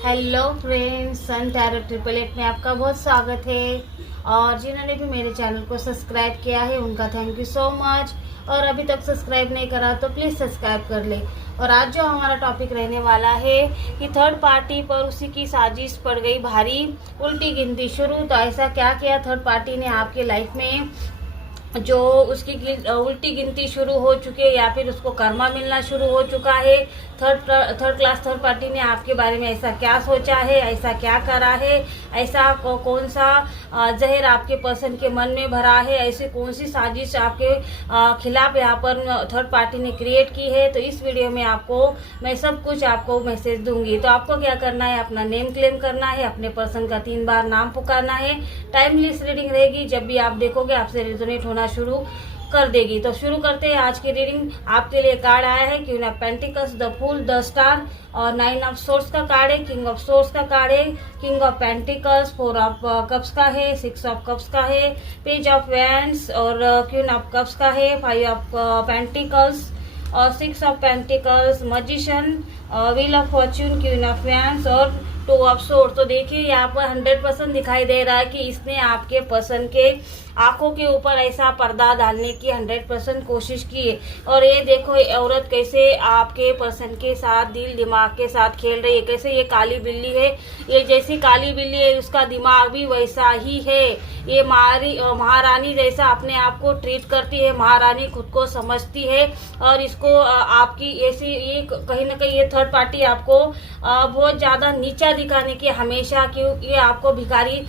Hello friends, सन tarot 888 में आपका बहुत स्वागत है। और जिन्होंने भी मेरे चैनल को सब्सक्राइब किया है उनका थैंक यू सो मच। और अभी तक सब्सक्राइब नहीं करा तो प्लीज़ सब्सक्राइब कर ले। और आज जो हमारा टॉपिक रहने वाला है कि थर्ड पार्टी पर उसी की साजिश पड़ गई भारी, उल्टी गिनती शुरू। तो ऐसा क्या किया थर्ड पार्टी ने आपके लाइफ में जो उसकी उल्टी गिनती शुरू हो चुकी है या फिर उसको कर्मा मिलना शुरू हो चुका है। थर्ड क्लास थर्ड पार्टी ने आपके बारे में ऐसा क्या सोचा है, ऐसा क्या करा है, ऐसा कौन सा जहर आपके पर्सन के मन में भरा है, ऐसी कौन सी साजिश आपके खिलाफ यहाँ पर थर्ड पार्टी ने क्रिएट की है। तो इस वीडियो में आपको मैं सब कुछ आपको मैसेज दूंगी। तो आपको क्या करना है, अपना नेम क्लेम करना है, अपने पर्सन का 3 बार नाम पुकारना है। टाइमलेस रीडिंग रहेगी, जब भी आप देखोगे आपसे रेजोनेट होना शुरू कर देगी। तो शुरू करते हैं आज की रीडिंग। आपके लिए कार्ड आया है queen of pentacles, the fool, the star और 9 ऑफ सोर्ड्स का कार्ड है, किंग ऑफ सोर्ड्स का कार्ड है, king of pentacles, 4 of cups का है, 6 ऑफ कप्स का है, पेज ऑफ वैंड्स और क्वीन ऑफ कप्स का है, 5 ऑफ पेंटिकल्स और 6 of pentacles, magician, wheel of fortune, queen of wands और 2 ऑफ सोर्ड। तो देखिए यहाँ पर 100% दिखाई दे रहा है कि इसने आपके पर्सन के आंखों के ऊपर ऐसा पर्दा डालने की 100% कोशिश की है। और ये देखो ये औरत कैसे आपके पर्सन के साथ दिल दिमाग के साथ खेल रही है। कैसे ये काली बिल्ली है, ये जैसी काली बिल्ली है उसका दिमाग भी वैसा ही है। ये महारानी जैसा अपने आप को ट्रीट करती है, महारानी खुद को समझती है। और इसको आपकी ऐसी ये कहीं ना कहीं ये थर्ड पार्टी आपको बहुत ज्यादा नीचा दिखाने की हमेशा, क्योंकि आपको भिखारी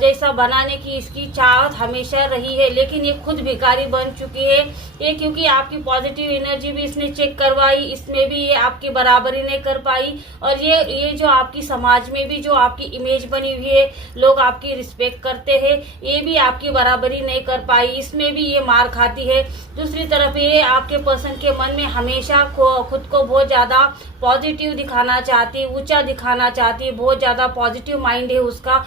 जैसा बनाने की इसकी चाहत हमेशा रही है। लेकिन ये खुद भिखारी बन चुकी है ये, क्योंकि आपकी पॉजिटिव एनर्जी भी इसने चेक करवाई, इसमें भी ये आपकी बराबरी नहीं कर पाई। और ये जो आपकी समाज में भी जो आपकी इमेज बनी हुई है, लोग आपकी रिस्पेक्ट करते हैं, ये भी आपकी बराबरी नहीं कर पाई, इसमें भी ये मार खाती है। दूसरी तरफ ये आपके पर्सन के मन में हमेशा खुद को बहुत ज्यादा पॉजिटिव दिखाना चाहती, ऊंचा दिखाना चाहती, बहुत ज्यादा पॉजिटिव माइंड है उसका,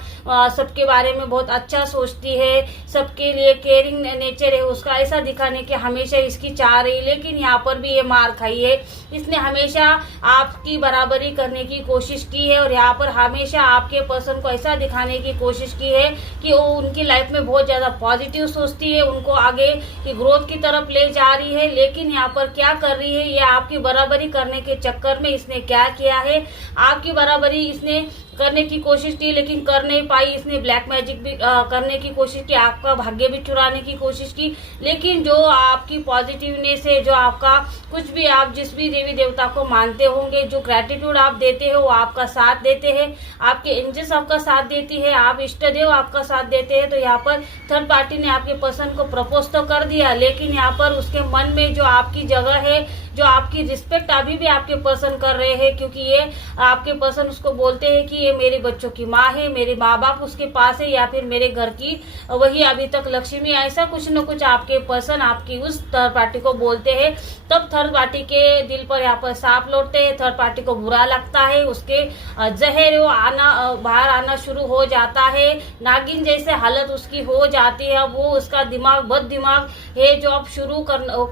सबके बारे में बहुत अच्छा सोचती है, सबके लिए केयरिंग नेचर है उसका, ऐसा दिखाने की हमेशा इसकी चाह रही। लेकिन यहाँ पर भी ये मार खाई है। इसने हमेशा आपकी बराबरी करने की कोशिश की है और यहाँ पर हमेशा आपके पर्सन को ऐसा दिखाने की कोशिश की है कि वो उनकी लाइफ में बहुत ज्यादा पॉजिटिव सोचती है, उनको आगे की ग्रोथ की तरफ ले जा रही है। लेकिन यहाँ पर क्या कर रही है, ये आपकी बराबरी करने के चक्कर में इसने क्या किया है, आपकी बराबरी इसने करने की कोशिश की लेकिन कर नहीं पाई। इसने ब्लैक मैजिक भी करने की कोशिश की, आपका भाग्य भी चुराने की कोशिश की। लेकिन जो आपकी पॉजिटिवनेस है, जो आपका कुछ भी आप जिस भी देवी देवता को मानते होंगे, जो ग्रेटिट्यूड आप देते हो वो आपका साथ देते हैं, आपके एंजल्स आपका साथ देती है, आप इष्ट देव आपका साथ देते हैं। तो यहाँ पर थर्ड पार्टी ने आपके पर्सन को प्रपोज तो कर दिया, लेकिन यहाँ पर उसके मन में जो आपकी जगह है, जो आपकी रिस्पेक्ट अभी भी आपके पर्सन कर रहे हैं, क्योंकि ये आपके पर्सन उसको बोलते हैं कि ये मेरे बच्चों की माँ है, मेरे माँ बाप उसके पास है, या फिर मेरे घर की वही अभी तक लक्ष्मी, ऐसा कुछ न कुछ आपके पर्सन आपकी उस थर्ड पार्टी को बोलते हैं। तब थर्ड पार्टी के दिल पर यहाँ पर सांप लौटते हैं, थर्ड पार्टी को बुरा लगता है, उसके जहर वो बाहर आना शुरू हो जाता है, नागिन जैसे हालत उसकी हो जाती है। अब वो उसका दिमाग बद दिमाग है जो अब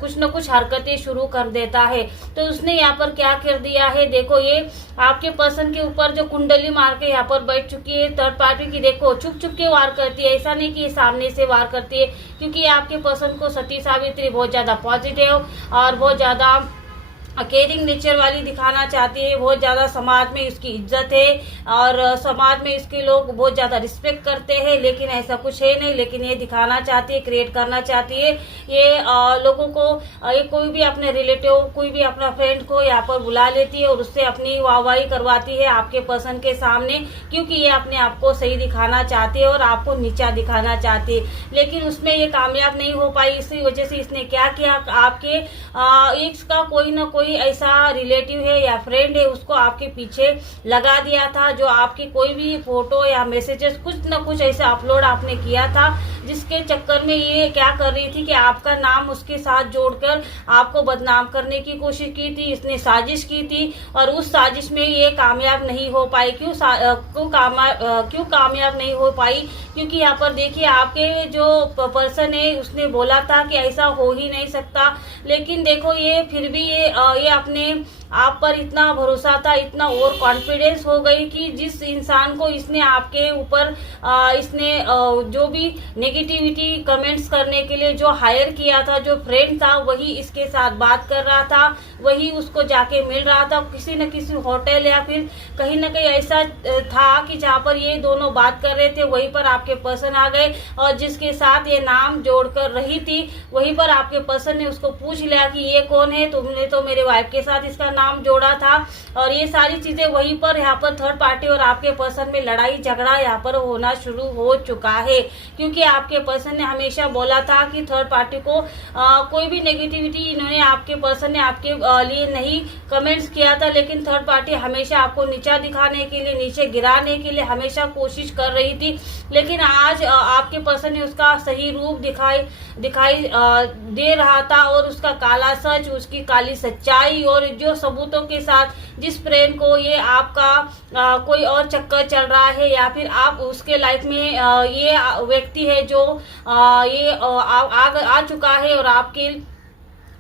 कुछ न कुछ हरकतें शुरू कर देता है। तो उसने यहाँ पर क्या कर दिया है, देखो ये आपके पर्सन के ऊपर जो कुंडली मार के यहाँ पर बैठ चुकी है थर्ड पार्टी की। देखो छुप छुप के वार करती है, ऐसा नहीं कि सामने से वार करती है, क्योंकि आपके पर्सन को सती सावित्री बहुत ज्यादा पॉजिटिव और बहुत ज्यादा केयरिंग नेचर वाली दिखाना चाहती है, बहुत ज्यादा समाज में उसकी इज्जत है और समाज में इसके लोग बहुत ज्यादा रिस्पेक्ट करते हैं। लेकिन ऐसा कुछ है नहीं, लेकिन ये दिखाना चाहती है, क्रिएट करना चाहती है। ये लोगों को ये कोई भी अपने रिलेटिव, कोई भी अपना फ्रेंड को यहाँ पर बुला लेती है और उससे अपनी वाहवाही करवाती है आपके पर्सन के सामने, क्योंकि ये अपने आप को सही दिखाना चाहती है और आपको नीचा दिखाना चाहती है। लेकिन उसमें ये कामयाब नहीं हो पाई, इसी वजह से इसने क्या किया, आपके एक्स का कोई ना कोई ऐसा रिलेटिव है या फ्रेंड है, उसको आपके पीछे लगा दिया था, जो आपकी कोई भी फोटो या मैसेजेस कुछ न कुछ ऐसा अपलोड आपने किया था, जिसके चक्कर में ये क्या कर रही थी कि आपका नाम उसके साथ जोड़कर आपको बदनाम करने की कोशिश की थी। इसने साजिश की थी और उस साजिश में ये कामयाब नहीं हो पाई। क्यों कामयाब नहीं हो पाई, क्योंकि यहाँ पर देखिए आपके जो पर्सन है उसने बोला था कि ऐसा हो ही नहीं सकता। लेकिन देखो ये फिर भी ये अपने आप पर इतना भरोसा था, इतना ओवर कॉन्फिडेंस हो गई कि जिस इंसान को इसने आपके ऊपर इसने जो भी नेगेटिविटी कमेंट्स करने के लिए जो हायर किया था, जो फ्रेंड था, वही इसके साथ बात कर रहा था, वही उसको जाके मिल रहा था किसी न किसी होटल या फिर कहीं ना कहीं ऐसा था कि जहाँ पर ये दोनों बात कर रहे थे, वहीं पर आपके पर्सन आ गए और जिसके साथ ये नाम जोड़कर रही थी वहीं पर आपके पर्सन ने उसको पूछ लिया कि ये कौन है, तुमने तो मेरे वाइफ के साथ इसका नाम जोड़ा था। और ये सारी चीजें वहीं पर यहाँ पर थर्ड पार्टी और आपके पर्सन में लड़ाई झगड़ा यहाँ पर होना शुरू हो चुका है, क्योंकि आपके पर्सन ने हमेशा बोला था कि थर्ड पार्टी को कोई भी नेगेटिविटी इन्होंने आपके पर्सन ने आपके लिए नहीं कमेंट्स किया था, लेकिन थर्ड पार्टी हमेशा आपको नीचा दिखाने के लिए, नीचे गिराने के लिए हमेशा कोशिश कर रही थी। लेकिन आज आपके पर्सन ने उसका सही रूप दिखाई दे रहा था और उसका काला सच, उसकी काली सच्चाई और जो सबूतों के साथ जिस फ्रेंड को ये आपका कोई और चक्कर चल रहा है या फिर आप उसके लाइफ में ये व्यक्ति है जो ये आ चुका है और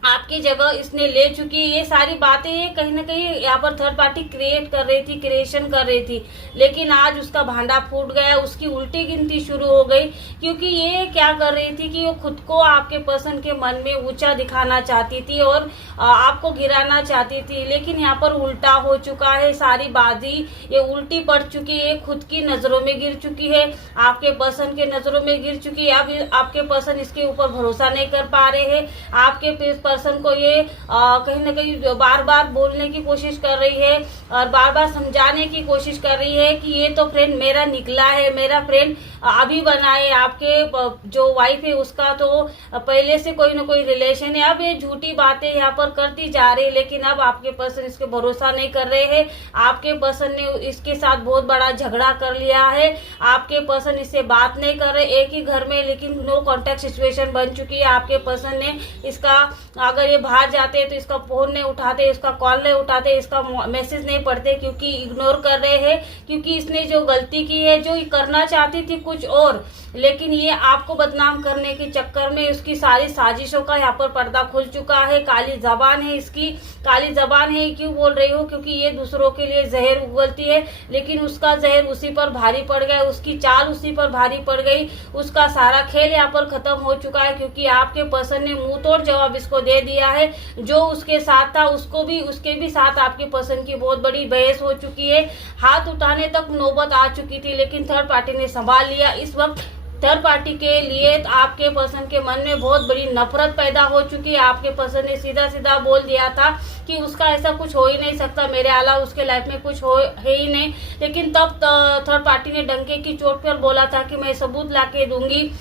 आपकी जगह इसने ले चुकी है, ये सारी बातें ये कहीं ना कहीं यहाँ पर थर्ड पार्टी क्रिएट कर रही थी, क्रिएशन कर रही थी। लेकिन आज उसका भांडा फूट गया, उसकी उल्टी गिनती शुरू हो गई, क्योंकि ये क्या कर रही थी कि वो खुद को आपके पर्सन के मन में ऊंचा दिखाना चाहती थी और आपको गिराना चाहती थी। लेकिन यहाँ पर उल्टा हो चुका है, सारी बाजी ये उल्टी पड़ चुकी है, खुद की नजरों में गिर चुकी है, आपके पर्सन के नजरों में गिर चुकी है। अब आपके पर्सन इसके ऊपर भरोसा नहीं कर पा रहे हैं, आपके पर्सन को ये कहीं ना कहीं बार बार बोलने की कोशिश कर रही है और बार बार समझाने की कोशिश कर रही है कि ये तो फ्रेंड मेरा निकला है, मेरा फ्रेंड अभी बना है, आपके जो वाइफ है उसका तो पहले से कोई ना कोई रिलेशन है। अब ये झूठी बातें यहाँ पर करती जा रही है, लेकिन अब आपके पर्सन इसके भरोसा नहीं कर रहे हैं। आपके पर्सन ने इसके साथ बहुत बड़ा झगड़ा कर लिया है, आपके पर्सन इससे बात नहीं कर रहे एक ही घर में, लेकिन नो कॉन्टेक्ट सिचुएशन बन चुकी है। आपके पर्सन ने इसका अगर ये बाहर जाते हैं तो इसका फोन नहीं उठाते, इसका कॉल नहीं उठाते, इसका मैसेज नहीं पढ़ते, क्योंकि इग्नोर कर रहे हैं, क्योंकि इसने जो गलती की है, जो करना चाहती थी कुछ और, लेकिन ये आपको बदनाम करने के चक्कर में उसकी सारी साजिशों का यहाँ पर पर्दा खुल चुका है। काली जबान है इसकी, काली जबान है। क्यों बोल रही हूँ? क्योंकि ये दूसरों के लिए जहर उगलती है, लेकिन उसका जहर उसी पर भारी पड़ गया, उसकी चाल उसी पर भारी पड़ गई, उसका सारा खेल यहाँ पर खत्म हो चुका है, क्योंकि आपके पर्सन ने मुंह तोड़ जवाब इसको दे दिया है। जो उसके साथ था उसके भी साथ आपके पर्सन की बहुत बड़ी बहस हो चुकी है, हाथ उठाने तक नौबत आ चुकी थी, लेकिन थर्ड पार्टी ने संभाल लिया। इस वक्त थर्ड पार्टी के लिए आपके पर्सन के मन में बहुत बड़ी नफरत पैदा हो चुकी है। आपके पर्सन ने सीधा सीधा बोल दिया था कि उसका ऐसा कुछ हो ही नहीं सकता, मेरे अलावा उसके लाइफ में कुछ है ही नहीं। लेकिन तब थर्ड पार्टी ने डंके की चोट पर बोला था कि मैं सबूत लाके दूंगी,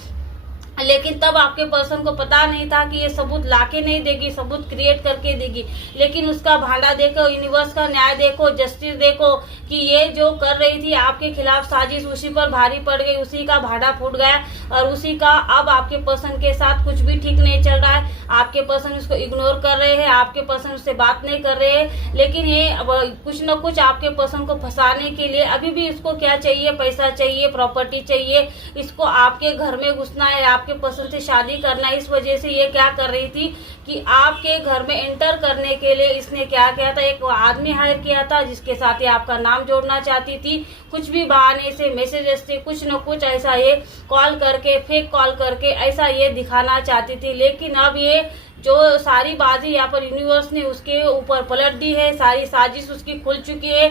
लेकिन तब आपके पर्सन को पता नहीं था कि ये सबूत लाके नहीं देगी, सबूत क्रिएट करके देगी। लेकिन उसका भांडा देखो, यूनिवर्स का न्याय देखो, जस्टिस देखो कि ये जो कर रही थी आपके खिलाफ साजिश, उसी पर भारी पड़ गई, उसी का भांडा फूट गया और उसी का अब आपके पर्सन के साथ कुछ भी ठीक नहीं चल रहा है। आपके पर्सन उसको इग्नोर कर रहे हैं, आपके पर्सन उससे बात नहीं कर रहे हैं, लेकिन ये कुछ न कुछ आपके पर्सन को फंसाने के लिए अभी भी इसको क्या चाहिए, पैसा चाहिए, प्रॉपर्टी चाहिए, इसको आपके घर में घुसना है, आपके पर्सन से शादी करना। इस वजह से ये क्या कर रही थी कि आपके घर में एंटर करने के लिए इसने क्या किया था, एक आदमी हायर किया था जिसके साथ ये आपका नाम जोड़ना चाहती थी। कुछ भी बहाने से, मैसेजेस से, कुछ न कुछ ऐसा ये कॉल करके, फेक कॉल करके ऐसा ये दिखाना चाहती थी। लेकिन अब ये जो सारी बाजी यहाँ पर यूनिवर्स ने उसके ऊपर पलट दी है, सारी साजिश उसकी खुल चुकी है,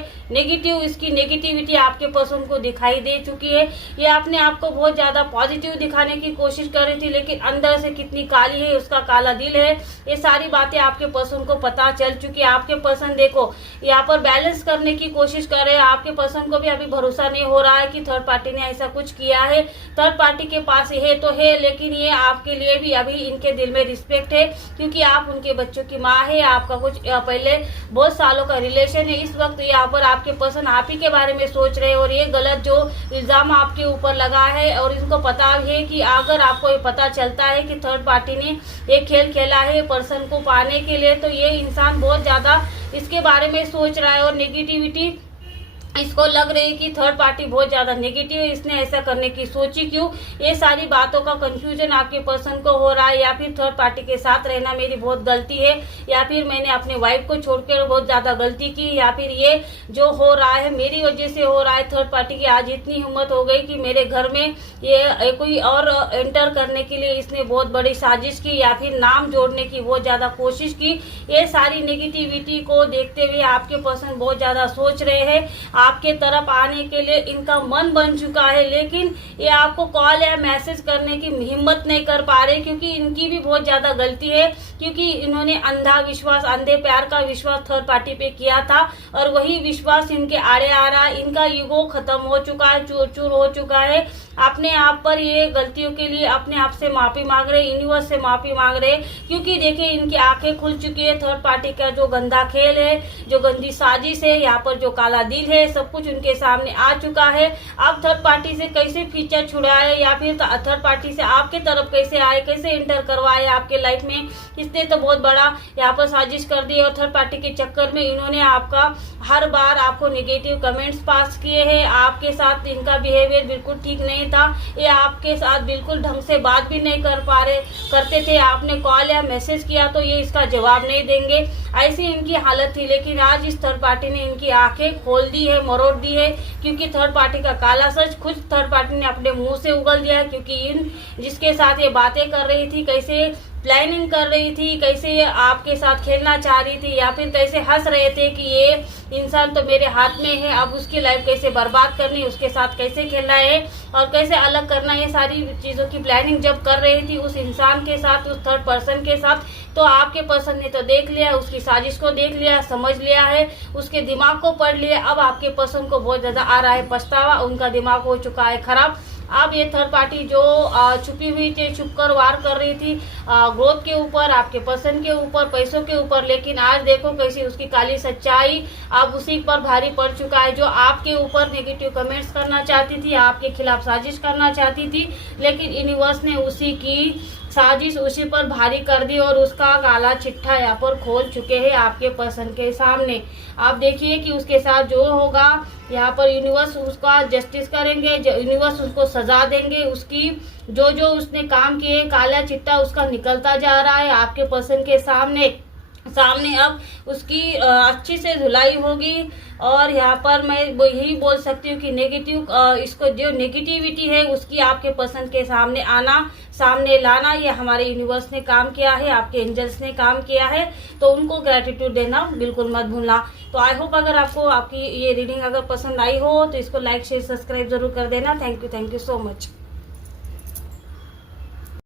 इसकी नेगेटिविटी आपके पर्सन को दिखाई दे चुकी है। ये अपने आप को बहुत ज्यादा पॉजिटिव दिखाने की कोशिश कर रही थी, लेकिन अंदर से कितनी काली है, उसका काला दिल है, ये सारी बातें आपके पर्सन को पता चल चुकी है। आपके पर्सन देखो यहाँ पर बैलेंस करने की कोशिश कर रहे हैं, आपके पर्सन को भी अभी भरोसा नहीं हो रहा है कि थर्ड पार्टी ने ऐसा कुछ किया है। थर्ड पार्टी के पास है तो है, लेकिन ये आपके लिए भी अभी इनके दिल में रिस्पेक्ट है, क्योंकि आप उनके बच्चों की माँ है, आपका कुछ पहले बहुत सालों का रिलेशन है। इस वक्त यहाँ पर आपके पर्सन आप ही के बारे में सोच रहे हैं और ये गलत जो इल्जाम आपके ऊपर लगा है, और इनको पता है कि अगर आपको ये पता चलता है कि थर्ड पार्टी ने एक खेल खेला है पर्सन को पाने के लिए, तो ये इंसान बहुत ज्यादा इसके बारे में सोच रहा है और नेगेटिविटी इसको लग रही है कि थर्ड पार्टी बहुत ज्यादा नेगेटिव है, इसने ऐसा करने की सोची क्यों। ये सारी बातों का कंफ्यूजन आपके पर्सन को हो रहा है, या फिर थर्ड पार्टी के साथ रहना मेरी बहुत गलती है, या फिर मैंने अपने वाइफ को छोड़कर बहुत ज्यादा गलती की, या फिर ये जो हो रहा है मेरी वजह से हो रहा है। थर्ड पार्टी की आज इतनी हिम्मत हो गई कि मेरे घर में ये कोई और एंटर करने के लिए इसने बहुत बड़ी साजिश की, या फिर नाम जोड़ने की बहुत ज्यादा कोशिश की। ये सारी नेगेटिविटी को देखते हुए आपके पर्सन बहुत ज्यादा सोच रहे हैं, आपके तरफ आने के लिए इनका मन बन चुका है, लेकिन ये आपको कॉल या मैसेज करने की हिम्मत नहीं कर पा रहे, क्योंकि इनकी भी बहुत ज्यादा गलती है, क्योंकि इन्होंने अंधा विश्वास, अंधे प्यार का विश्वास थर्ड पार्टी पे किया था, और वही विश्वास इनके आड़े आ रहा है। इनका ईगो खत्म हो चुका है, चूर चूर हो चुका है। अपने आप पर ये गलतियों के लिए अपने आप से माफी मांग रहे, यूनिवर्स से माफी मांग रहे, क्योंकि देखिए इनकी आंखें खुल चुकी है। थर्ड पार्टी का जो गंदा खेल है, जो गंदी साजिश है, यहाँ पर जो काला दिल है, सब कुछ उनके सामने आ चुका है। अब थर्ड पार्टी से कैसे फीचर छुड़ाए, या फिर थर्ड पार्टी से आपके तरफ कैसे आए, कैसे एंटर करवाए आपके लाइफ में, इसने तो बहुत बड़ा यहाँ पर साजिश कर दी। और थर्ड पार्टी के चक्कर में इन्होंने आपका हर बार आपको नेगेटिव कमेंट्स पास किए हैं। आपके साथ इनका बिहेवियर बिल्कुल ठीक नहीं था, ये आपके साथ बिल्कुल ढंग से बात भी नहीं करते थे। आपने कॉल या मैसेज किया तो ये इसका जवाब नहीं देंगे, ऐसी इनकी हालत थी। लेकिन आज इस थर्ड पार्टी ने इनकी आंखें खोल दी है, मरोड़ दी है, क्योंकि थर्ड पार्टी का काला सच खुद थर्ड पार्टी ने अपने मुंह से उगल दिया है। क्योंकि इन जिसके साथ ये बातें कर रही थी, कैसे प्लानिंग कर रही थी, कैसे ये आपके साथ खेलना चाह रही थी, या फिर कैसे हंस रहे थे कि ये इंसान तो मेरे हाथ में है, अब उसकी लाइफ कैसे बर्बाद करनी, उसके साथ कैसे खेलना है और कैसे अलग करना, ये सारी चीजों की प्लानिंग जब कर रही थी उस इंसान के साथ, उस थर्ड पर्सन के साथ, तो आपके पर्सन ने तो देख लिया, उसकी साजिश को देख लिया, समझ लिया है, उसके दिमाग को पढ़ लिया। अब आपके पर्सन को बहुत ज्यादा आ रहा है पछतावा, उनका दिमाग हो चुका है खराब। अब ये थर्ड पार्टी जो छुपी हुई थी, छुप कर वार कर रही थी ग्रोथ के ऊपर, आपके पर्सन के ऊपर, पैसों के ऊपर, लेकिन आज देखो कैसी उसकी काली सच्चाई अब उसी पर भारी पड़ चुका है। जो आपके ऊपर नेगेटिव कमेंट्स करना चाहती थी, आपके खिलाफ साजिश करना चाहती थी, लेकिन यूनिवर्स ने उसी की साजिश उसी पर भारी कर दी और उसका काला चिट्ठा यहाँ पर खोल चुके हैं आपके पर्सन के सामने। आप देखिए कि उसके साथ जो होगा, यहाँ पर यूनिवर्स उसका जस्टिस करेंगे, यूनिवर्स उसको सजा देंगे। उसकी जो जो उसने काम किए, काला चिट्ठा उसका निकलता जा रहा है आपके पर्सन के सामने। अब उसकी अच्छी से धुलाई होगी। और यहाँ पर मैं यही बोल सकती हूँ कि नेगेटिव इसको जो नेगेटिविटी है उसकी आपके पर्सन के सामने आना, सामने लाना, ये हमारे यूनिवर्स ने काम किया है, आपके एंजल्स ने काम किया है, तो उनको ग्रेटिट्यूड देना बिल्कुल मत भूलना। तो आई होप अगर आपको आपकी ये रीडिंग अगर पसंद आई हो तो इसको लाइक शेयर सब्सक्राइब जरूर कर देना। Thank you so much.